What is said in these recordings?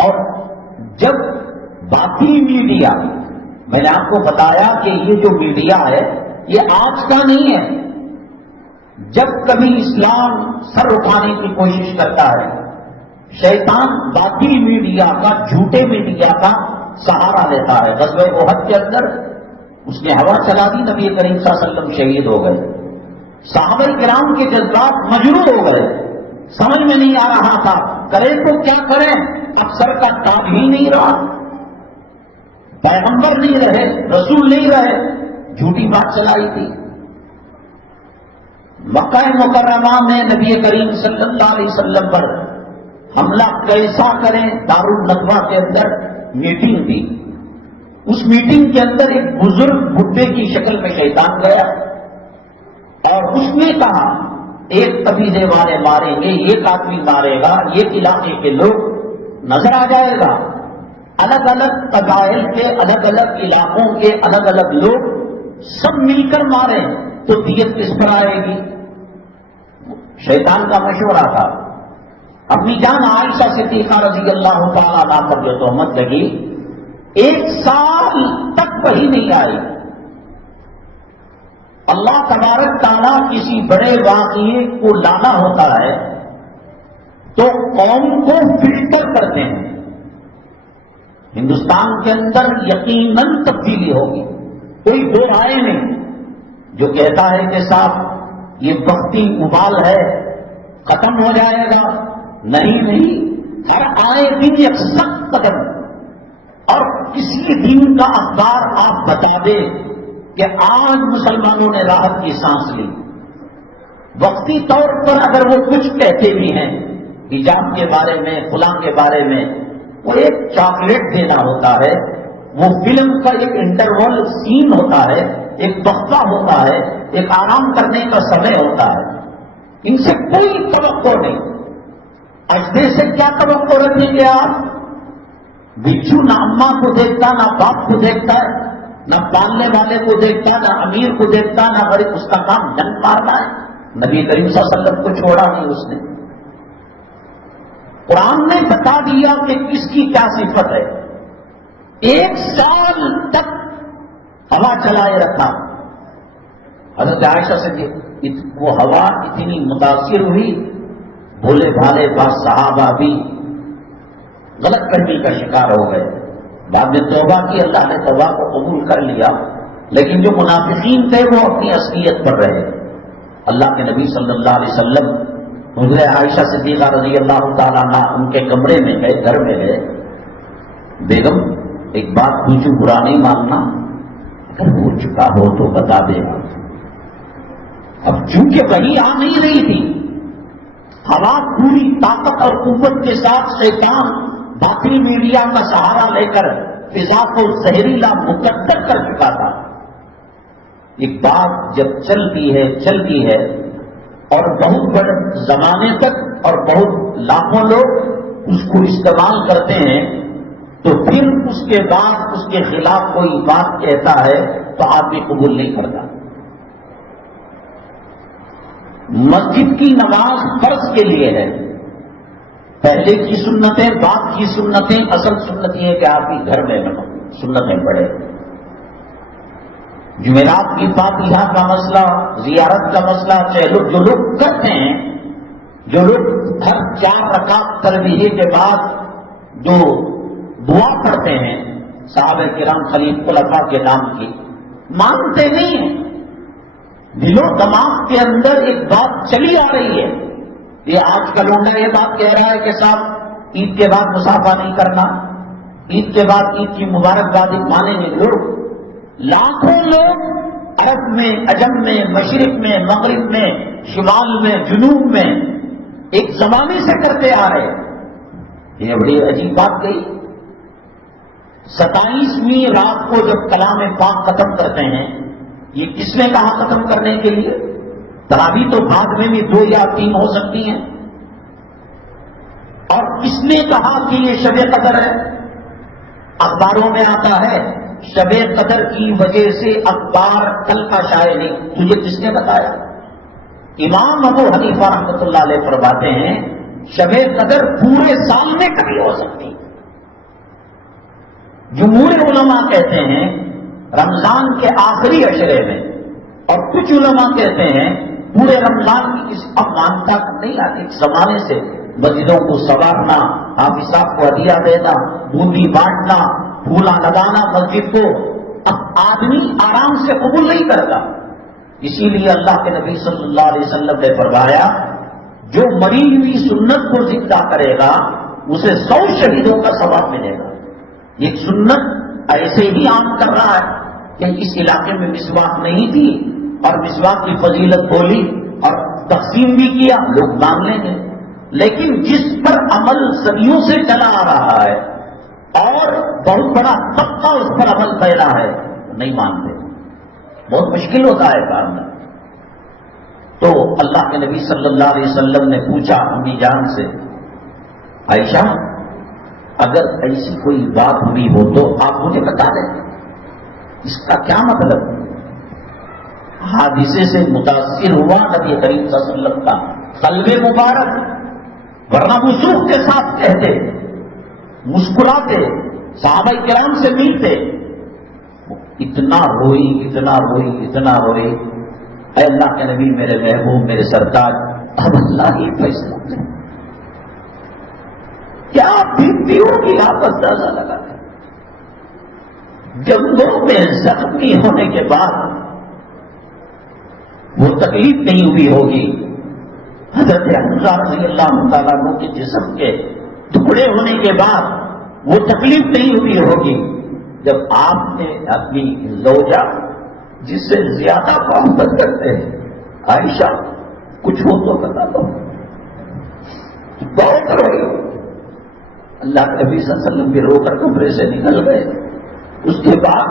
اور جب باطل میڈیا، میں نے آپ کو بتایا کہ یہ جو میڈیا ہے یہ آج کا نہیں ہے. جب کبھی اسلام سر اٹھانے کی کوشش کرتا ہے، شیطان باطل میڈیا کا، جھوٹے میڈیا کا سہارا لیتا ہے. غزوہ احد کے اندر اس نے ہوا چلا دی، نبی کریم صلی اللہ علیہ وسلم شہید ہو گئے. صحابہ کرام کے جذبات مجروح ہو گئے، سمجھ میں نہیں آ رہا تھا کریں تو کیا کریں. افسر کا تاج ہی نہیں رہا، پیغمبر نہیں رہے، رسول نہیں رہے، جھوٹی بات چلائی تھی. مکہ مکرمہ میں نبی کریم صلی اللہ علیہ وسلم پر حملہ کیسا کریں، دارالندوہ کے اندر میٹنگ تھی. اس میٹنگ کے اندر ایک بزرگ بڈھے کی شکل میں شیطان گیا اور اس نے کہا ایک قبیلے والے ماریں گے، ایک آدمی مارے گا، ایک علاقے کے لوگ نظر آ جائے گا. الگ الگ قبائل کے، الگ الگ علاقوں کے الگ الگ لوگ سب مل کر ماریں تو دیت کس پر آئے گی؟ شیطان کا مشورہ تھا. اپنی جان عائشہ صدیقہ رضی اللہ تعالیٰ عنہا پر جو تہمت لگی، 1 سال تک وہی نہیں آئی. اللہ تبارک تعالیٰ کسی بڑے واقعے کو لانا ہوتا ہے تو قوم کو فلٹر کرتے ہیں. ہندوستان کے اندر یقیناً تبدیلی ہوگی، کوئی دو رائے نہیں. جو کہتا ہے کہ صاحب یہ وقتی ابال ہے، ختم ہو جائے گا، نہیں، ہر آئے دن ایک سخت قدم. اور کسی دن کا اخبار آپ بتا دیں کہ آج مسلمانوں نے راحت کی سانس لی. وقتی طور پر اگر وہ کچھ کہتے بھی ہیں حجاب کے بارے میں، فلاں کے بارے میں، وہ ایک چاکلیٹ دینا ہوتا ہے، وہ فلم کا ایک انٹرول سین ہوتا ہے، ایک وقفہ ہوتا ہے، ایک آرام کرنے کا سمے ہوتا ہے. ان سے کوئی توقع نہیں. اجدے سے کیا توقع رکھیں گے آپ؟ بچھو نہ اماں کو دیکھتا، نہ باپ کو دیکھتا ہے، نہ پالنے والے کو دیکھتا، نہ امیر کو دیکھتا، نہ بڑے. اس کا کام جنگ مارنا ہے. نبی کریم صلی اللہ علیہ وسلم کو چھوڑا نہیں اس نے. قرآن نے بتا دیا کہ کس کی کیا صفت ہے. 1 سال تک ہوا چلائے رکھا. حضرت عائشہ سے وہ ہوا اتنی متاثر ہوئی، بھولے بھالے بعض صحابہ بھی غلط فہمی کا شکار ہو گئے. بعد میں توبہ کی، اللہ نے توبہ کو قبول کر لیا، لیکن جو منافقین تھے وہ اپنی اصلیت پر رہے. اللہ کے نبی صلی اللہ علیہ وسلم حضرت عائشہ صدیقہ رضی اللہ تعالیٰ عنہ ان کے کمرے میں گئے، گھر میں گئے. بیگم ایک بات پوچھوں، برا نہیں ماننا، اگر ہو چکا ہو تو بتا دے گا. اب چونکہ وہی آ نہیں رہی تھی، ہوا پوری طاقت اور قوت کے ساتھ شیطان باطل میڈیا کا سہارا لے کر فضا کو زہریلا مقدر کر چکا تھا. ایک بات جب چلتی ہے اور بہت بڑے زمانے تک اور بہت لاکھوں لوگ اس کو استعمال کرتے ہیں، تو پھر اس کے بعد اس کے خلاف کوئی بات کہتا ہے تو آدمی قبول نہیں کرتا. مسجد کی نماز فرض کے لیے ہے. پہلے کی سنتیں، بعد کی سنتیں. اصل سنت یہ ہے کہ آپ کے گھر میں سنتیں پڑھے. جمعرات کی فاتحہ کا مسئلہ، زیارت کا مسئلہ، جو لوگ کرتے ہیں، جو لوگ ہر 4 رکعت تراویح کے بعد جو دعا پڑھتے ہیں صحابہ کرام خلیفہ کے نام کی، مانتے نہیں ہیں. دل و دماغ کے اندر ایک بات چلی آ رہی ہے. یہ آج کا لونڈا یہ بات کہہ رہا ہے کہ صاحب عید کے بعد مسافہ نہیں کرنا، عید کے بعد عید کی مبارکباد مانیں گے لوگ. لاکھوں لوگ عرب میں، عجم میں، مشرق میں، مغرب میں، شمال میں، جنوب میں ایک زمانے سے کرتے آ رہے. یہ بڑی عجیب بات کہی. 27ویں رات کو جب کلام پاک ختم کرتے ہیں، یہ کس نے کہا ختم کرنے کے لیے؟ تراویح تو بعد میں بھی 2 یا 3 ہو سکتی ہیں. اور کس نے کہا کہ یہ شب قدر ہے؟ اخباروں میں آتا ہے شب قدر کی وجہ سے اخبار کل کا شائع نہیں. تجھے کس نے بتایا؟ امام ابو حنیفہ رحمۃ اللہ علیہ فرماتے ہیں شب قدر پورے سال میں کبھی ہو سکتی. جمہور علماء کہتے ہیں رمضان کے آخری عشرے میں، اور کچھ علماء کہتے ہیں پورے رمضان کی اس اب مانتا نہیں آتی. ایک زمانے سے مسجدوں کو سنوارنا، حافظ صاحب کو ہدیہ دینا، بوندی بانٹنا، پھولا لگانا مسجد کو، اب آدمی آرام سے قبول نہیں کرتا. اسی لیے اللہ کے نبی صلی اللہ علیہ وسلم نے فرمایا جو مری ہوئی سنت کو زندہ کرے گا اسے 100 شہیدوں کا ثواب ملے گا. یہ سنت ایسے ہی عام کر رہا ہے کہ اس علاقے میں مسواک نہیں تھی اور مسواک کی فضیلت بولی اور تقسیم بھی کیا، لوگ مان لیں گے. لیکن جس پر عمل صدیوں سے چلا آ رہا ہے اور بہت بڑا طبقہ اس پر عمل پھیلا ہے، نہیں مانتے. بہت مشکل ہوتا ہے کام میں. تو اللہ کے نبی صلی اللہ علیہ وسلم نے پوچھا امی جان سے، عائشہ اگر ایسی کوئی بات ہوئی ہو تو آپ مجھے بتا دیں، اس کا کیا مطلب؟ حادثے سے متاثر ہوا نبی کریم صلی اللہ علیہ وسلم کا قلب مبارک، ورنہ وضوح کے ساتھ کہتے، مسکراتے، صحابہ کرام سے ملتے. اتنا روئی اتنا روئی اتنا روئی. اے اللہ کے نبی، میرے محبوب، میرے سرتاج، اب اللہ ہی فیصلہ کرے. کیا بیتی ہوگی آپ اندازہ لگا کر. جنگوں میں زخمی ہونے کے بعد وہ تکلیف نہیں ہوئی ہوگی. حضرت حمزہ رضی اللہ تعالیٰ عنہ کے جسم کے ٹکڑے ہونے کے بعد وہ تکلیف نہیں ہوئی ہوگی جب آپ نے اپنی زوجہ جس سے زیادہ محبت کرتے ہیں، عائشہ کچھ ہو تو بتا دو. بہت روئی. اللہ کے نبی صلی اللہ علیہ وسلم بھی رو کر کمرے سے نکل گئے. اس کے بعد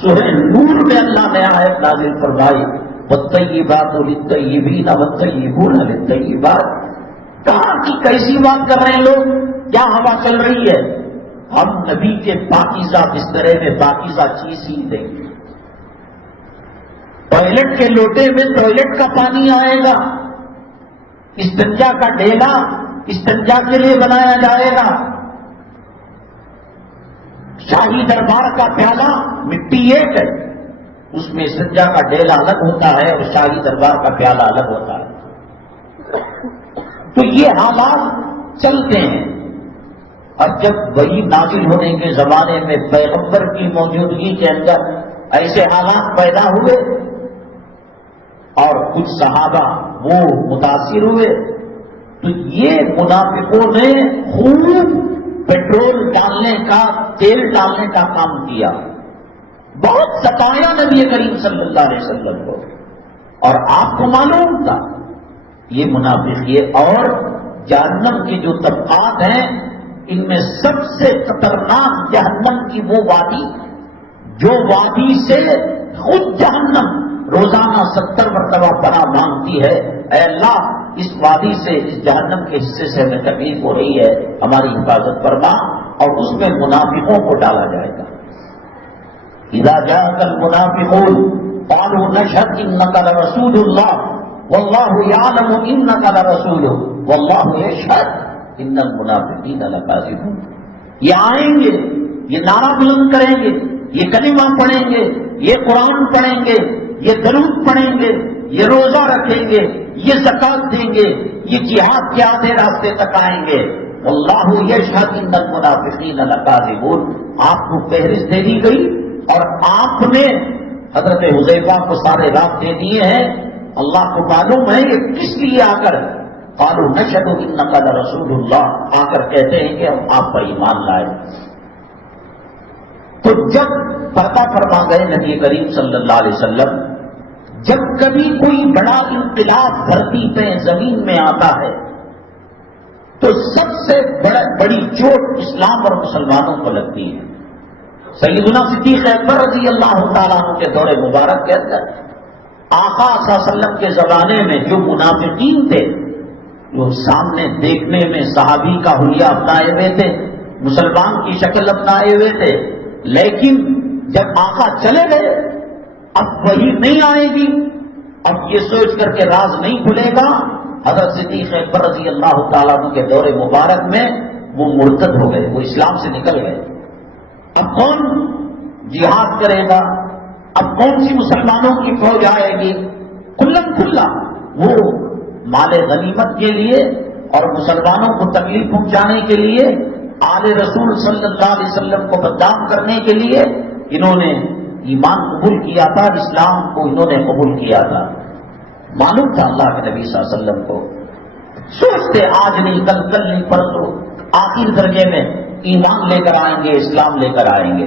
سورہ نور میں اللہ نے آیت نازل فرمائی، وَالطَّيِّبَاتُ لِلطَّيِّبِينَ وَالطَّيِّبُونَ لِلطَّيِّبَاتِ. کہاں کی کیسی بات کر رہے ہیں لوگ؟ کیا ہوا چل رہی ہے؟ ہم نبی کے پاکیزہ بسترے میں پاکیزہ چیز ہی دیں گے. ٹوائلٹ کے لوٹے میں ٹوائلٹ کا پانی آئے گا، استنجا کا ڈیلا استنجا کے لیے بنایا جائے گا، شاہی دربار کا پیالہ مٹی ایک ہے، اس میں استنجا کا ڈیلا الگ ہوتا ہے اور شاہی دربار کا پیالہ الگ ہوتا ہے. تو یہ حالات چلتے ہیں. اور جب وہی نازل ہونے کے زمانے میں پیغمبر کی موجودگی کے اندر ایسے حالات پیدا ہوئے اور کچھ صحابہ وہ متاثر ہوئے، تو یہ منافقوں نے خوب پیٹرول ڈالنے کا، تیل ڈالنے کا کام کیا. بہت ستایا نبی کریم صلی اللہ علیہ وسلم کو. اور آپ کو معلوم تھا یہ منافق یہ اور جہنم کے جو طبقات ہیں ان میں سب سے خطرناک جہنم کی وہ وادی جو وادی سے خود جہنم روزانہ 70 مرتبہ پناہ مانگتی ہے. اے اللہ اس وادی سے، اس جہنم کے حصے سے ہمیں تکلیف ہو رہی ہے، ہماری حفاظت فرما. اور اس میں منافقوں کو ڈالا جائے گا. اذا جاءك المنافقون قالوا نشهد انك لرسول الله والله يعلم انك لرسوله والله يشهد ان المنافقین لکاذبون. یہ آئیں گے، یہ نعرہ بلند کریں گے، یہ کلمہ پڑھیں گے، یہ قرآن پڑھیں گے، یہ درود پڑھیں گے، یہ روزہ رکھیں گے، یہ زکات دیں گے، یہ جہاد کے آدھے راستے تک آئیں گے. واللہ یشہد ان المنافقین لکاذبون. آپ کو فہرست دے دی گئی اور آپ نے حضرت حذیفہ کو سارے راستے دیے ہیں. اللہ کو معلوم ہے کہ کس لیے آ کر قالوا نشهد انك لرسول اللہ آ کر کہتے ہیں کہ ہم آپ پر ایمان لائے. تو جب پردہ فرما گئے نبی کریم صلی اللہ علیہ وسلم، جب کبھی کوئی بڑا انقلاب دھرتی پہ زمین میں آتا ہے تو سب سے بڑی چوٹ اسلام اور مسلمانوں کو لگتی ہے. سیدنا صدیق اکبر رضی اللہ تعالیٰ عنہ کے دور مبارک کے اندر آقا صلی اللہ علیہ وسلم کے زمانے میں جو منافقین تھے، وہ سامنے دیکھنے میں صحابی کا حلیہ اپنائے ہوئے تھے، مسلمان کی شکل اپنائے ہوئے تھے، لیکن جب آقا چلے گئے اب وہی نہیں آئے گی، اب یہ سوچ کر کے راز نہیں کھلے گا. حضرت صدیق اکبر رضی اللہ تعالیٰ عنہ کے دور مبارک میں وہ مرتد ہو گئے، وہ اسلام سے نکل گئے. اب کون جہاد کرے گا؟ اب کون سی مسلمانوں کی فوج آئے گی؟ کلن کھلا وہ مال غنیمت کے لیے اور مسلمانوں کو تکلیف پہنچانے کے لیے، آل رسول صلی اللہ علیہ وسلم کو بدنام کرنے کے لیے انہوں نے ایمان قبول کیا تھا، اسلام کو انہوں نے قبول کیا تھا. معلوم تھا اللہ کے نبی صلی اللہ علیہ وسلم کو. سوچتے آج نہیں کل، کل نہیں پرسوں، آخر درجے میں ایمان لے کر آئیں گے، اسلام لے کر آئیں گے.